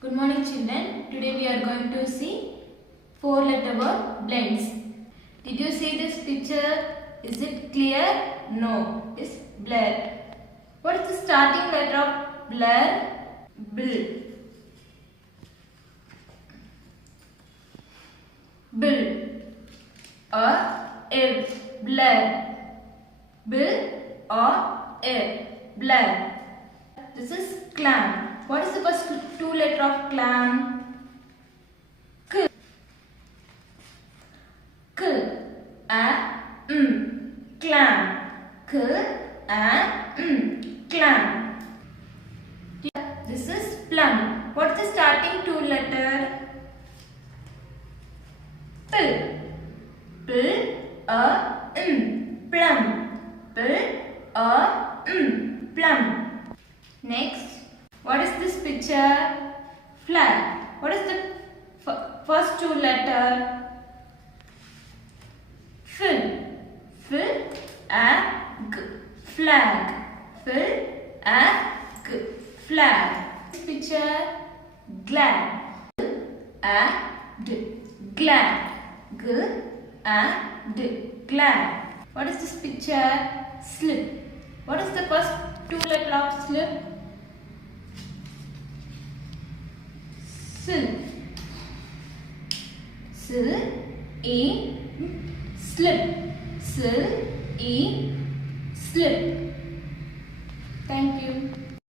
Good morning children. Today we are going to see 4-letter word blends. Did you see this picture? Is it clear? No, it's blur. What is the starting letter of blur? Bl. Bl. Or air. Blur. Bl or air. Blur. This is clam. What is the first two letter of clam? K. K. Clam. K. Clam. This is plum. What is the starting two letter? P. P. Plum. P. Plum. Next. What is this picture? Flag. What is the first two letter? Fil. Fil. G. Flag. Fil. G. Flag. This picture. Glad. D. Glad. D. Glad. What is this picture? Slip. What is the first two letter of slip? Slip. Slip. Slip. Thank you.